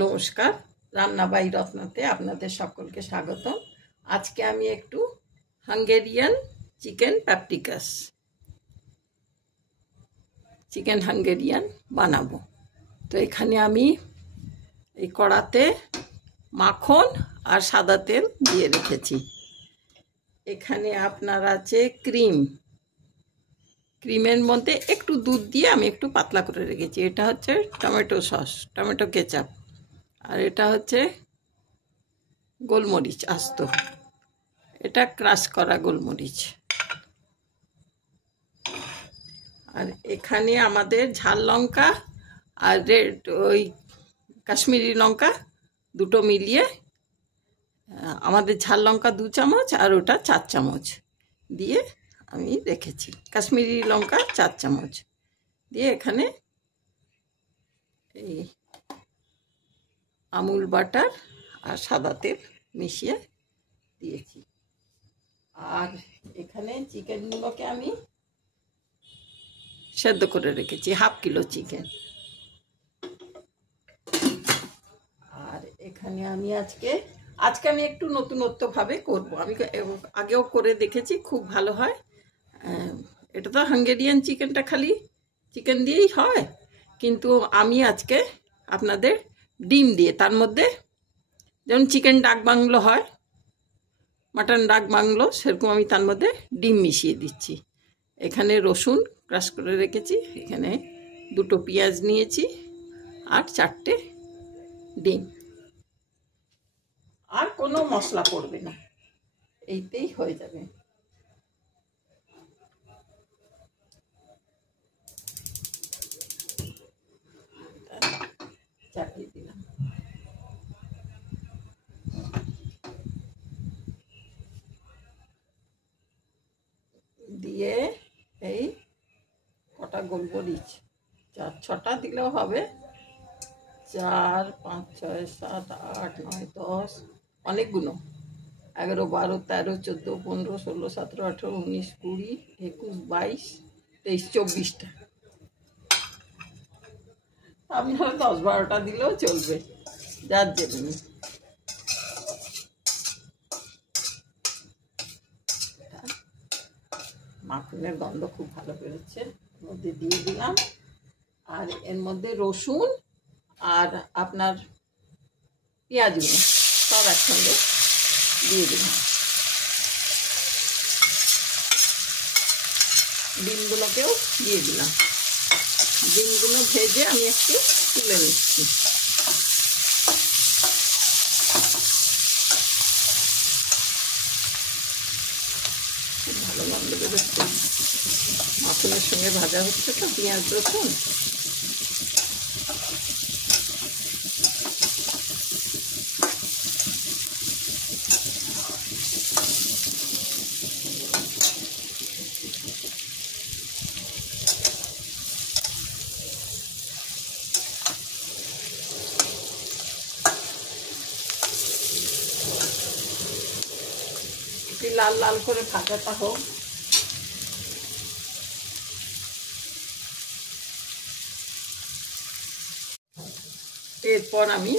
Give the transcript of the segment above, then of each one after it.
নমস্কার, রান্না বাই রত্নাতে আপনাদের সকলকে স্বাগতম। আজকে আমি একটু হাঙ্গেরিয়ান চিকেন প্যাপরিকাস চিকেন হাঙ্গেরিয়ান বানাবো। তো এখানে আমি এই কড়াতে মাখন আর সাদা তেল দিয়ে রেখেছি। এখানে আপনার আছে ক্রিমের মধ্যে একটু দুধ দিয়ে আমি একটু পাতলা করে রেখেছি। এটা হচ্ছে টমেটো সস, টমেটো কেচাপ, আর এটা হচ্ছে গোলমরিচ আস্ত, এটা ক্রাশ করা গোলমরিচ। আর এখানে আমাদের ঝাল লঙ্কা আর রেড ওই কাশ্মীরি লঙ্কা দুটো মিলিয়ে আমাদের ঝাল লঙ্কা 2 চামচ আর ওটা 4 চামচ দিয়ে আমি রেখেছি। কাশ্মীরি লঙ্কা 4 চামচ দিয়ে এখানে এই আমুল বাটার আর সাদা তেল মিশিয়ে দিয়েছি। আর এখানে চিকেনগুলোকে আমি সেদ্ধ করে রেখেছি, 1/2 কিলো চিকেন। আর এখানে আমি আজকে আমি একটু নতুনত্বভাবে করবো। আমি আগেও করে দেখেছি, খুব ভালো হয়। এটা তো হাঙ্গেরিয়ান চিকেনটা খালি চিকেন দিয়েই হয়, কিন্তু আমি আজকে আপনাদের ডিম দিয়ে, তার মধ্যে যেমন চিকেন ডাক বাংলো হয়, মাটন ডাক বাংলো, সেরকম আমি তার মধ্যে ডিম মিশিয়ে দিচ্ছি। এখানে রসুন ক্রাশ করে রেখেছি, এখানে 2টো পেঁয়াজ নিয়েছি আর 4টে ডিম। আর কোনো মশলা পড়বে না, এইতেই হয়ে যাবে। চাপিয়ে দিলাম, দিয়ে এই কটা গোলমরিচ 4-6টা দিলেও হবে। 4, 5, 6, 7, 8, 9, 10, অনেকগুলো। 11, 12, 13, 14, 15, 16, 17, 18, 19, 20, 21, 22, 23, 24টা। আপনারা 10-12টা দিলেও চলবে, যার যেমনি। মাখনের গন্ধ খুব ভালো বেরোচ্ছে, মধ্যে দিয়ে দিলাম। আর এর মধ্যে রসুন আর আপনার পেঁয়াজগুলো সব একসঙ্গে দিয়ে দিলাম। ডিমগুলোকেও দিয়ে দিলাম। ডিমগুলো ভেজে আমি একটু তুলে নিচ্ছি। খুব ভালো গন্ধ বেরোচ্ছে, মাখনের সঙ্গে ভাজা হচ্ছে তো পেঁয়াজ রসুন। লাল লাল করে ভাজাটা হোক। এরপর আমি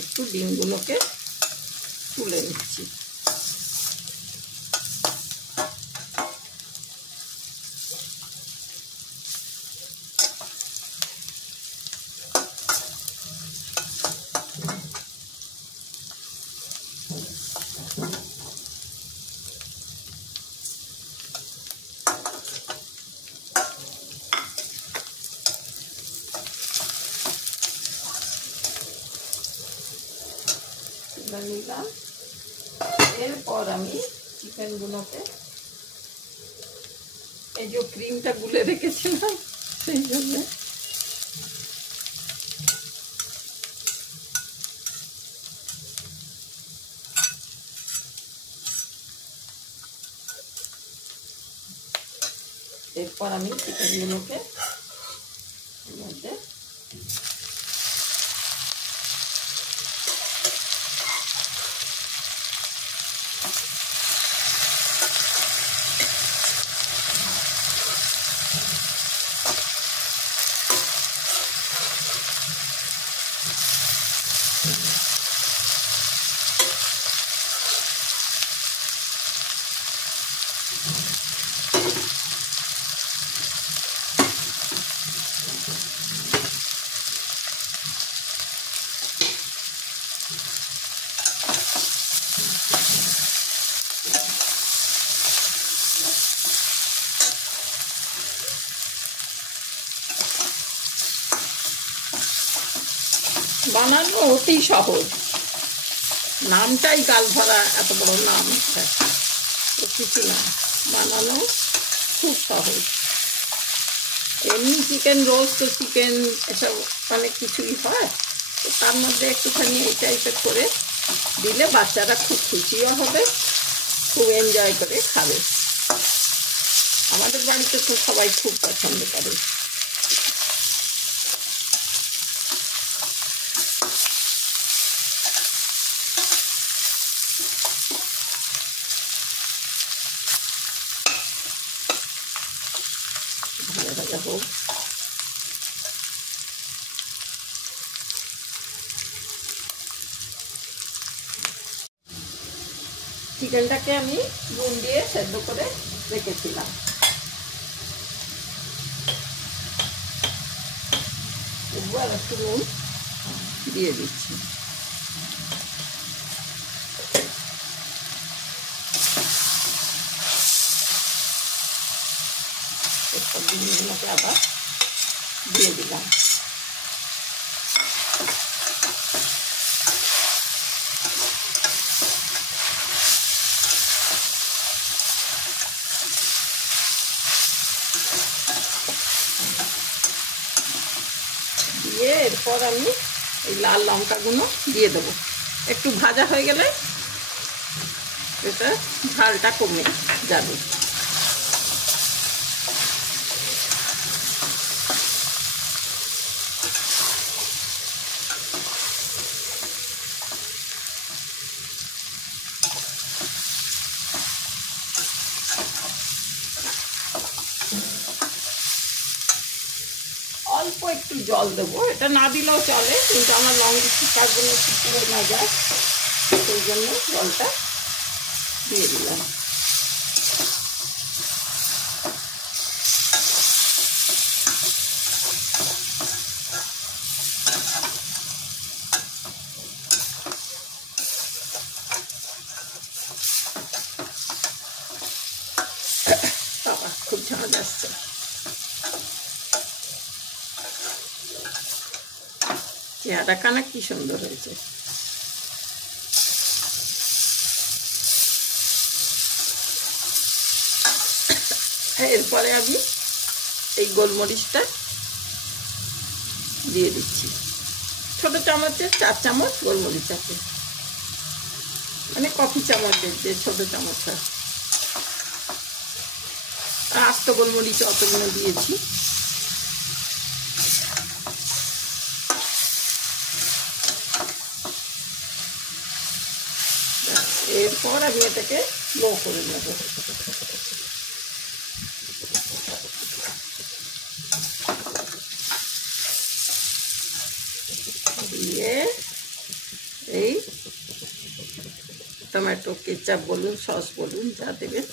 একটু ডিমগুলোকে তুলে নিচ্ছি। নিলাম। এরপর আমি চিকেনগুলোকে, এই যে ক্রিমটা গুলে রেখেছিলাম সেই জন্য এরপর আমি চিকেনগুলোকে মধ্যে বানানো অতি সহজ, নামটাই গাল ভরা, এত বড় নাম কিছু না, বানানো খুব সহজ। এমনি চিকেন রোস্ট, চিকেন এসব অনেক কিছুই হয়, তো তার মধ্যে একটুখানি এই টাইপের করে দিলে বাচ্চারা খুব খুশিও হবে, খুব এনজয় করে খাবে। আমাদের বাড়িতে তো সবাই খুব পছন্দ করে। ভাজা ভাজা হোক। চিকেনটাকে আমি নুন দিয়ে সেদ্ধ করে রেখেছিলাম, এবার একটু নুন দিয়ে দিচ্ছি। এরপর ডিমগুলোকে আবার দিয়ে দিলাম। দিয়ে এরপর আমি এই লাল লঙ্কাগুলো দিয়ে দেবো। একটু ভাজা হয়ে গেলে এটা ঝালটা কমে যাবে। অল্প একটু জল দেবো, এটা না দিলেও চলে, কিন্তু আমার লঙ্কাগুলো শুকিয়ে না যায়, সেই জন্য জলটা দিয়ে দিলাম। বাবা খুব ঝাঁজ আসছে। চেহারা কানা কি সুন্দর হয়েছে। এরপরে আমি এই গোলমরিচটা দিয়ে দিচ্ছি, ছোট চামচের 4 চামচ গোলমরিচ আছে, মানে কফি চামচের যে ছোট চামচটা। আস্ত গোলমরিচ অতগুলো দিয়েছি। এরপর আমি এটাকে লো করে নেব। দিয়ে এই টমেটো কেচাপ বলুন, সস বলুন, যা দেবেন,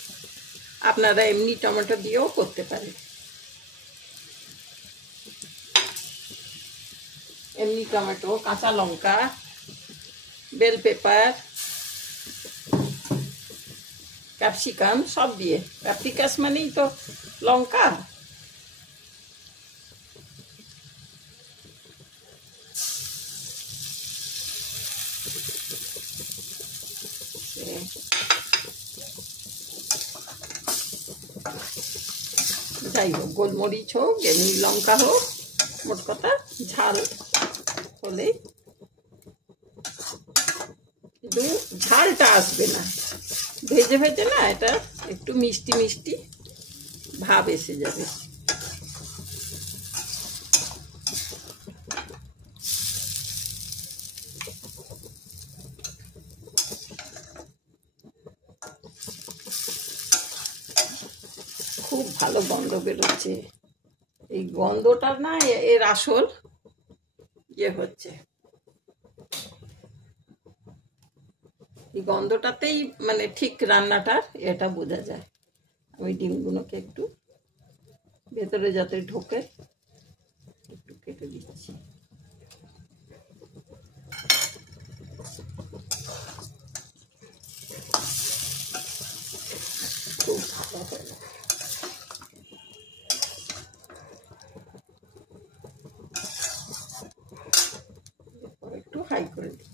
আপনারা এমনি টমেটো দিয়েও করতে পারেন। এমনি টমেটো, কাঁচা লঙ্কা, বেল পেপার, ক্যাপসিকাম সব দিয়ে, ক্যাপসিকাস মানেই তো লঙ্কা। যাই হোক, গোলমরিচ হোক, এমনি লঙ্কা হোক, মোট কথা ঝাল হলেই, কিন্তু ঝালটা আসবে না, ভেজে ভেজে না, এটা একটু মিষ্টি মিষ্টি ভাব এসে যাবে। খুব ভালো গন্ধ বেরোচ্ছে, এই গন্ধটা না এর আসল ইয়ে হচ্ছে, এই গন্ধটাতেই মানে ঠিক রান্নাটার এটা বোঝা যায়। আমি ডিমগুলোকে একটু ভেতরে যাতে ঢোকে একটু কেটে দিচ্ছি। করে দিই।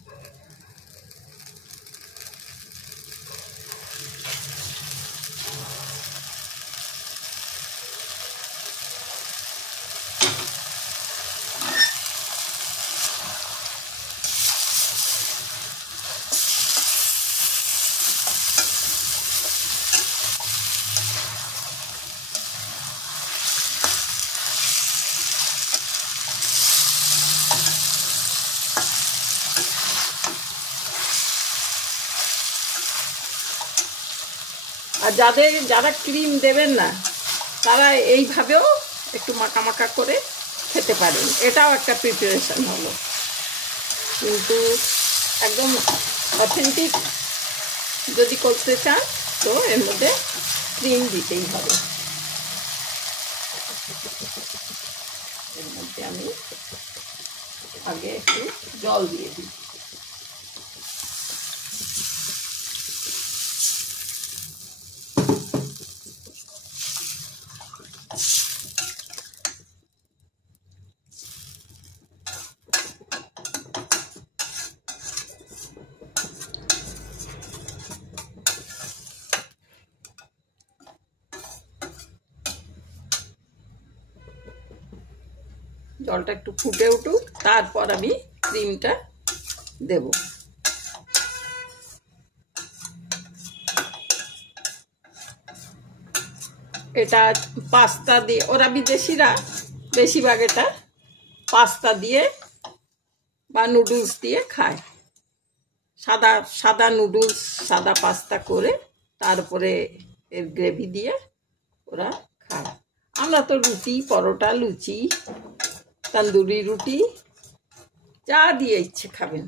আর যারা ক্রিম দেবেন না তারা এইভাবেও একটু মাখা মাখা করে খেতে পারেন, এটাও একটা প্রিপারেশন হলো। কিন্তু একদম অথেন্টিক যদি করতে চান তো এর মধ্যে ক্রিম দিতেই হবে। এর মধ্যে আমি আগে একটু জল দিয়ে দিই। জলটা একটু ফুটে উঠুক, তারপর আমি ক্রিমটা দেব। এটা পাস্তা দিয়ে, ওরা বিদেশিরা বেশিরভাগ এটা পাস্তা দিয়ে বা নুডলস দিয়ে খায়। সাদা সাদা নুডলস, সাদা পাস্তা করে তারপরে এর গ্রেভি দিয়ে ওরা খায়। আমরা তো রুটি, পরোটা, লুচি, তন্দুরি রুটি যা দিয়ে ইচ্ছে খাবেন,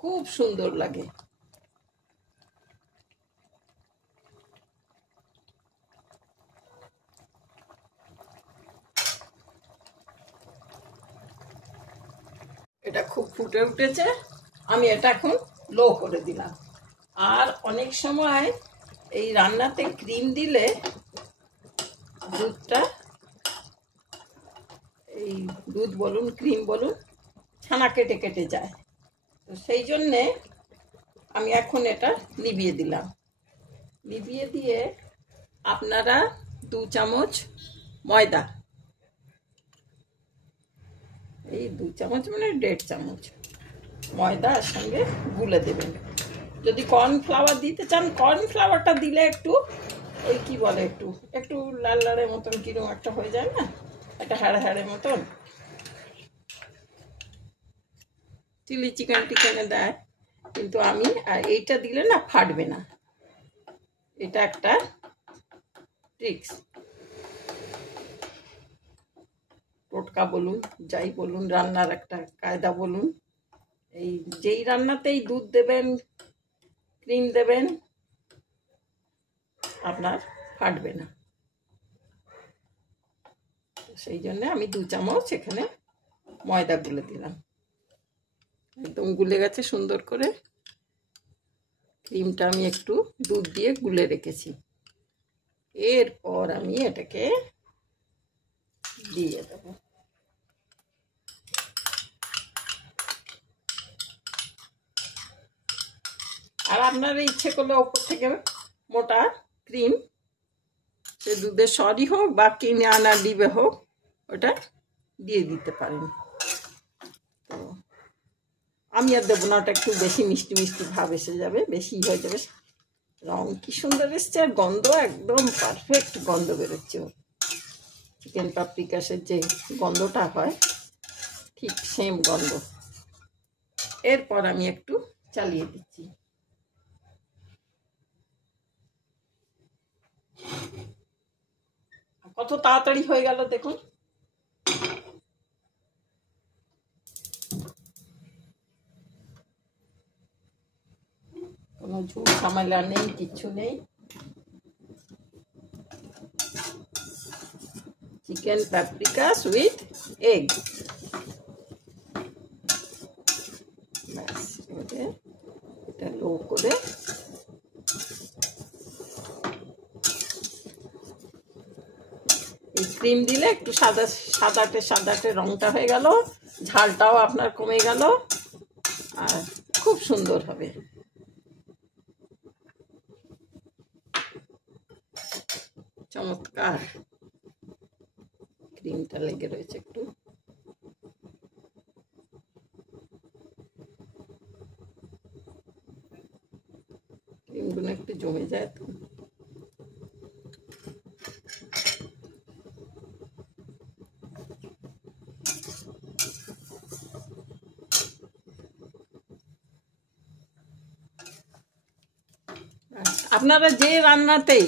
খুব সুন্দর লাগে। এটা খুব ফুটে উঠেছে, আমি এটা এখন লো করে দিলাম। আর অনেক সময় এই রান্নাতে ক্রিম দিলে দুধটা, এই দুধ বলুন ক্রিম বলুন, ছানা কেটে কেটে যায়। তো সেই জন্যে আমি এখন এটা নিভিয়ে দিলাম। নিভিয়ে দিয়ে আপনারা 2 চামচ ময়দা, এই 2 চামচ মানে 1.5 চামচ ময়দার সঙ্গে গুলে দেবেন। যদি কর্নফ্লাওয়ার দিতে চান, কর্নফ্লাওয়ারটা দিলে একটু ওই কি বলে, একটু একটু লাল লালের মতন কিরকম একটা হয়ে যায় না, একটা হাড়ে হাড়ের মতন। চিলি চিকেনে দেয়, কিন্তু আমি আর এইটা দিলে না ফাটবে না। এটা একটা ট্রিক্স, টোটকা বলুন, যাই বলুন, রান্নার একটা কায়দা বলুন। এই যেই রান্নাতেই দুধ দেবেন, ক্রিম দেবেন, আপনার ফাটবে না। সেই জন্য আমি 2 চামচ এখানে ময়দা গুলে দিলাম। একদম গুলে গেছে সুন্দর করে। ক্রিমটা আমি একটু দুধ দিয়ে গুলে রেখেছি। এরপর আমি এটাকে দিয়ে দেব। আর আপনারা ইচ্ছে করলে ওপর থেকে মোটা ক্রিম, সে দুধের সরি হোক বা কিনে আনা ডিবে হোক, ওটা দিয়ে দিতে পারেন। তো আমি আর দেবো না, ওটা একটু বেশি মিষ্টি মিষ্টি ভাব এসে যাবে, বেশি হয়ে যাবে। রং কি সুন্দর এসছে, আর গন্ধ একদম পারফেক্ট গন্ধ বেরোচ্ছে। চিকেন পাপরিকাসের যে গন্ধটা হয় ঠিক সেম গন্ধ। এরপর আমি একটু চালিয়ে দিচ্ছি। কত তাড়াতাড়ি হয়ে গেল দেখুন। কোনো ঝুল ঝামেলা নেই, কিচ্ছু নেই। Chicken paprikas with egg. ব্যাস, এটা লো করে এই ক্রিম দিলে একটু সাদাটে সাদাটে রংটা হয়ে গেল, ঝালটাও আপনার কমে গেল। আর খুব সুন্দর হবে। চমৎকার ক্রিমটা লেগে রয়েছে একটু। ক্রিমগুলো একটু জমে যায় তো। আপনারা যে রান্নাতেই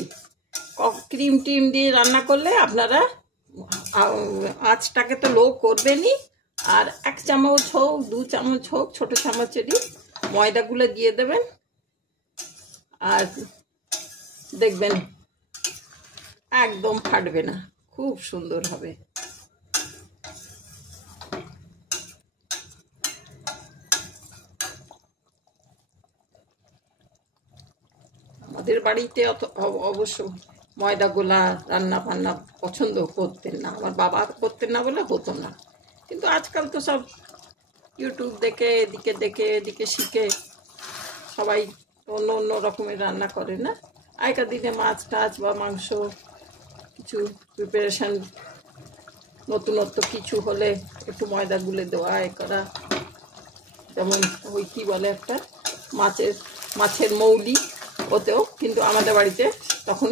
ক্রিম টিম দিয়ে রান্না করলে আপনারা আঁচটাকে তো লো করবেনই, আর 1 চামচ হোক 2 চামচ হোক ছোট চামচেরই ময়দাগুলো দিয়ে দেবেন, আর দেখবেন একদম ফাটবে না, খুব সুন্দর হবে। আমাদের বাড়িতে অবশ্য ময়দা গোলা রান্না বান্না পছন্দ করতেন না, আমার বাবা করতেন না বলে হতো না। কিন্তু আজকাল তো সব ইউটিউব দেখে এদিকে শিখে সবাই অন্য অন্য রকমের রান্না করে না। আগেকার দিনে মাছ টাছ বা মাংস কিছু প্রিপারেশান নতুনত্ব কিছু হলে একটু ময়দা গুলে দেওয়া এ করা, যেমন ওই কী বলে একটা মাছের মৌলি, ওতেও কিন্তু আমাদের বাড়িতে তখন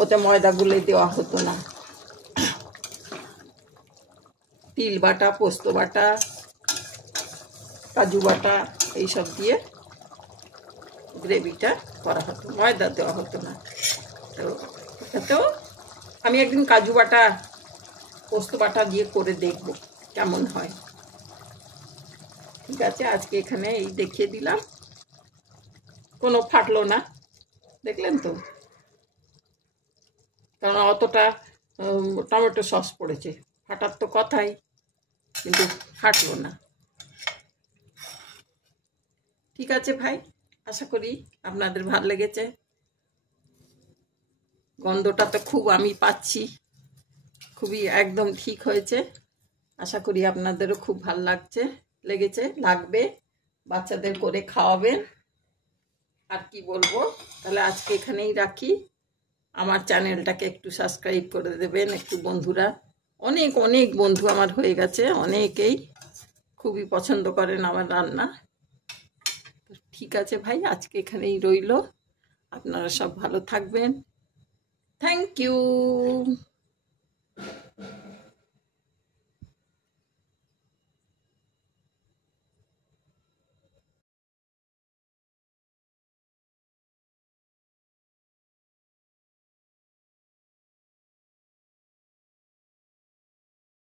ওতে ময়দা গুলে দেওয়া হতো না। তিল বাটা, পোস্ত বাটা, কাজু বাটা এইসব দিয়ে গ্রেভিটা করা হতো, ময়দা দেওয়া হতো না। তো এটাতেও আমি একদিন কাজু বাটা পোস্ত বাটা দিয়ে করে দেখব কেমন হয়। ঠিক আছে, আজকে এখানে এই দেখিয়ে দিলাম, কোনো ফাটলো না, দেখলেন তো, কারণ অতটা টমেটো সস পড়েছে, ফাটার তো কথাই, কিন্তু ফাটলো না। ঠিক আছে ভাই, আশা করি আপনাদের ভালো লেগেছে। গন্ধটা তো খুব আমি পাচ্ছি, খুবই একদম ঠিক হয়েছে। আশা করি আপনাদেরও খুব ভালো লাগবে। বাচ্চাদের করে খাওয়াবেন। আর কি বলবো, তাহলে আজকে এখানেই রাখি। আমার চ্যানেলটাকে একটু সাবস্ক্রাইব করে দেবেন একটু বন্ধুরা। অনেক অনেক বন্ধু আমার হয়ে গেছে, অনেকেই খুবই পছন্দ করেন আমার রান্না। ঠিক আছে ভাই, আজকে এখানেই রইল। আপনারা সব ভালো থাকবেন। Thank you.